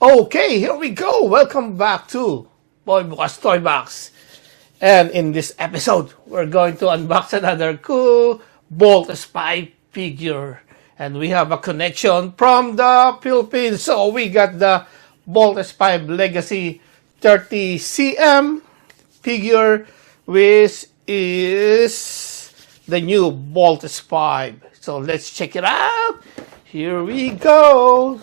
Okay, here we go. Welcome back to Boy Bukas Toy Box. And in this episode, we're going to unbox another cool Bolt Spy figure. And we have a connection from the Philippines. So we got the Bolt Spy Legacy 30 cm figure, which is the new Bolt Spy. So let's check it out. Here we go.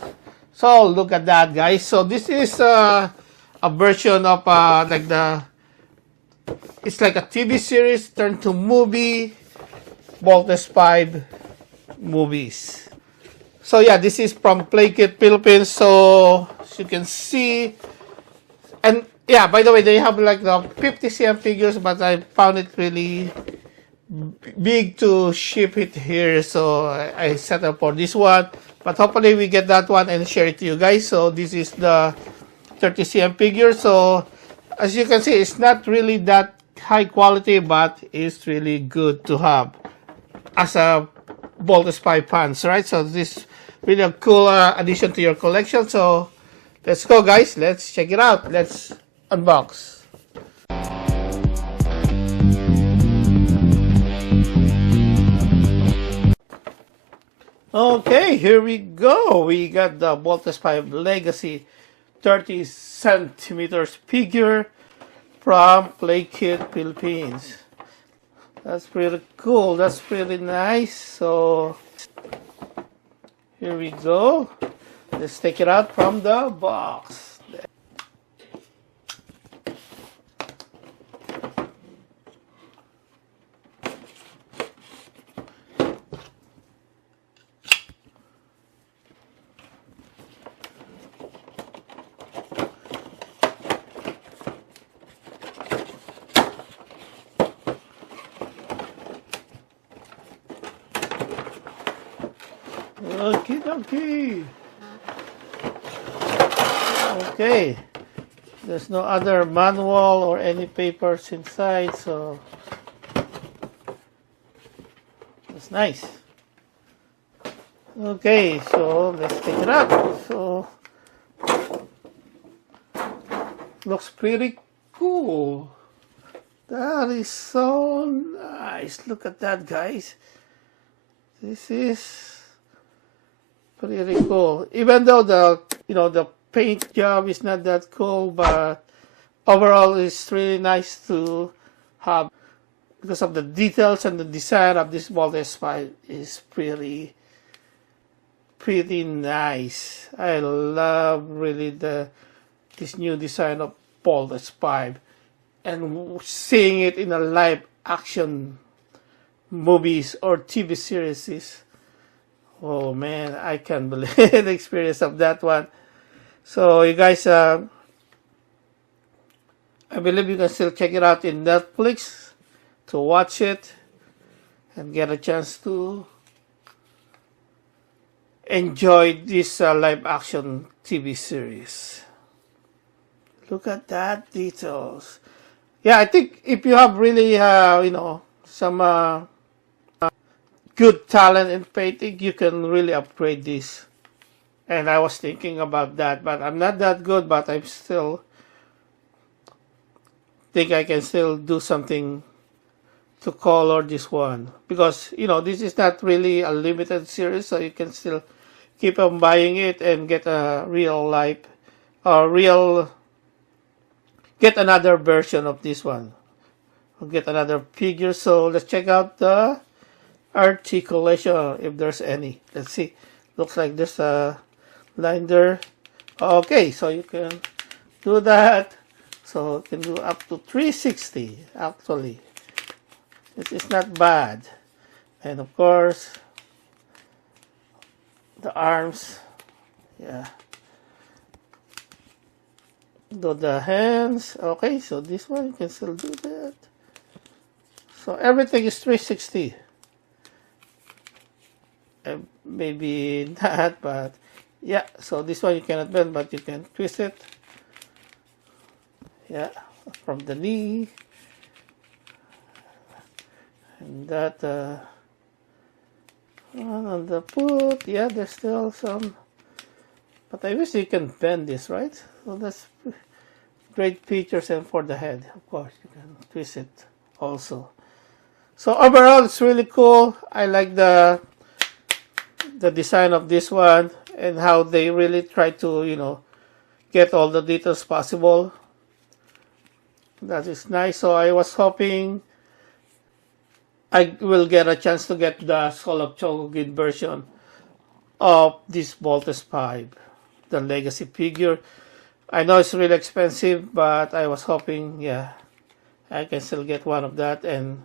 So look at that, guys. So this is a version of it's like a TV series turned to movie, Voltes 5 movies. So yeah, this is from PlayKit Philippines. So as you can see, and yeah, by the way, they have like the 50 cm figures, but I found it really big to ship it here, so I settled for this one. But hopefully we get that one and share it to you guys. So this is the 30 cm figure. So as you can see, it's not really that high quality, but it's really good to have as a Bolt Spy fans, right? So this is really a cool addition to your collection. So let's go, guys. Let's check it out. Let's unbox. Okay, here we go. We got the Voltes 5 Legacy 30 centimeters figure from PlayKit Philippines. That's pretty cool. That's pretty nice. So here we go. Let's take it out from the box. Okie dokie. Okay. There's no other manual or any papers inside, so that's nice. Okay, so let's take it out. So looks pretty cool. That is so nice. Look at that, guys. This is pretty cool. Even though the paint job is not that cool, but overall it's really nice to have because of the details and the design of this Voltes 5 is pretty nice. I love really this new design of Voltes 5 and seeing it in a live action movies or TV series is, oh man, I can't believe the experience of that one. So you guys, I believe you can still check it out in Netflix to watch it and get a chance to enjoy this live action TV series. Look at that details. Yeah, I think if you have really, some good talent in painting, you can really upgrade this. And I was thinking about that, but I'm not that good, but I'm still think I can still do something to color this one. Because, this is not really a limited series, so you can still keep on buying it and get a get another version of this one. Or get another figure. So let's check out the articulation, if there's any. Let's see. Looks like there's a line there. Okay, so you can do that. So you can do up to 360 actually. This is not bad. And of course, the arms. Yeah. Do the hands. Okay, so this one you can still do that. So everything is 360. Maybe not, but yeah. So this one you cannot bend, but you can twist it. Yeah, from the knee. And that on the foot. Yeah, there's still some But I wish you can bend this, right? So that's great features, and for the head, of course, you can twist it also. So overall, it's really cool. I like the design of this one and how they really try to, get all the details possible. That is nice. So I was hoping I will get a chance to get the Skull of Chogugin version of this Voltes 5, the Legacy figure. I know it's really expensive, but I was hoping, yeah, I can still get one of that, and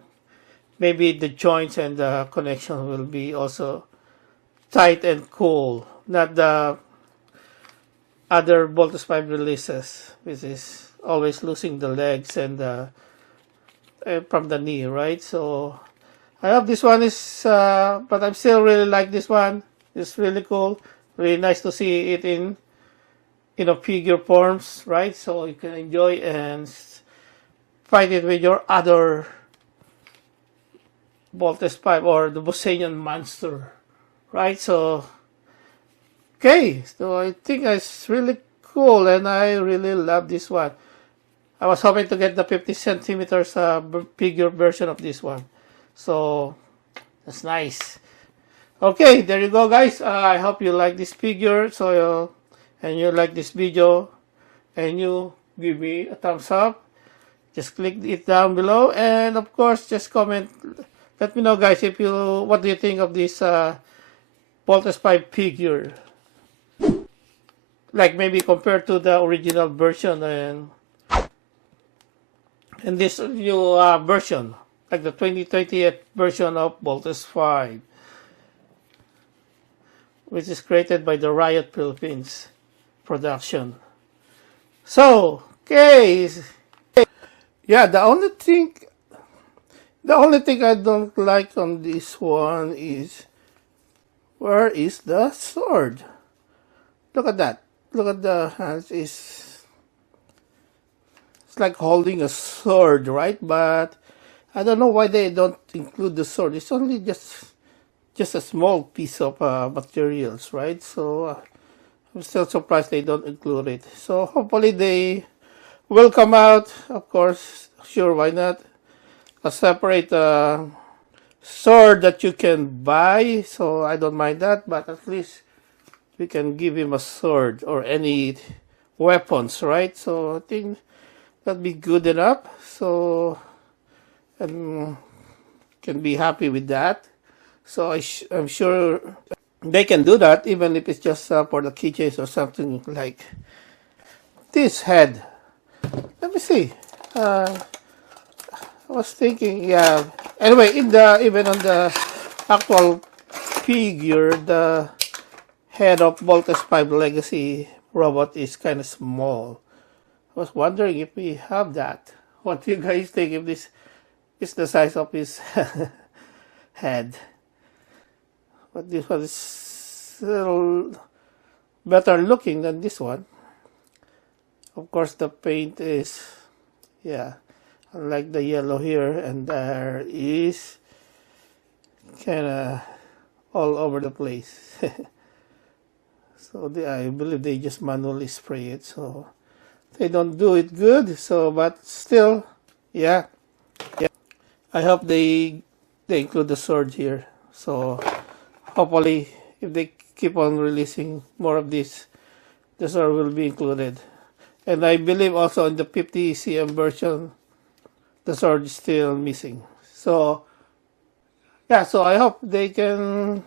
maybe the joints and the connection will be also tight and cool, not the other Voltes 5 releases, which is always losing the legs and from the knee, right? So I hope this one is, but I still really like this one. It's really cool, really nice to see it in figure forms, right? So you can enjoy and fight it with your other Voltes 5 or the Bosanian monster, right? So okay, so I think it's really cool, and I really love this one. I was hoping to get the 50 centimeters figure version of this one, so that's nice. Okay, there you go, guys. I hope you like this figure, so and you like this video, and you give me a thumbs up. Just click it down below, and of course, just comment. Let me know, guys, if what do you think of this Voltes 5 figure? Like maybe compared to the original version and this new version, like the 2020 version of Voltes 5, which is created by the Riot Philippines production. So, okay, yeah, the only thing I don't like on this one is, where is the sword? Look at that. Look at the hands. It's like holding a sword, right? But I don't know why they don't include the sword. It's only just a small piece of materials, right? So I'm still surprised they don't include it. So hopefully they will come out. Of course, sure, why not? A separate sword that you can buy. So I don't mind that, but at least we can give him a sword or any weapons, right? So I think that'd be good enough. So and can be happy with that. So I'm sure they can do that, even if it's just for the keychains or something like this head. Let me see. I was thinking, yeah. Anyway, even on the actual figure, the head of Voltes 5 Legacy robot is kind of small. I was wondering if we have that. What do you guys think if this is the size of his head? But this one is a little better looking than this one. Of course, the paint is, yeah, I like the yellow here, and there is kind of all over the place. So I believe they just manually spray it, so they don't do it good. So, but still, yeah. I hope they include the sword here. So hopefully, if they keep on releasing more of this, the sword will be included. And I believe also in the 50 cm version, the sword is still missing. So yeah, so I hope we can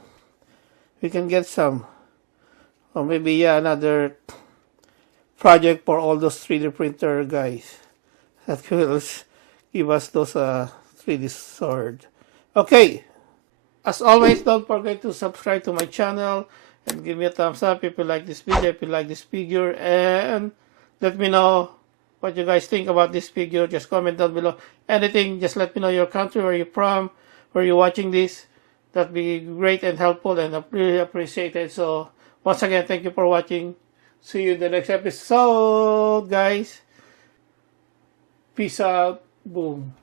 get some, or maybe, yeah, another project for all those 3D printer guys that will give us those 3D sword. Okay, as always, don't forget to subscribe to my channel and give me a thumbs up if you like this video, if you like this figure, and let me know what you guys think about this figure. Just comment down below. Anything, just let me know your country, where you're from, where you're watching this. That'd be great and helpful, and I really appreciate it. So once again, thank you for watching. See you in the next episode, guys. Peace out. Boom.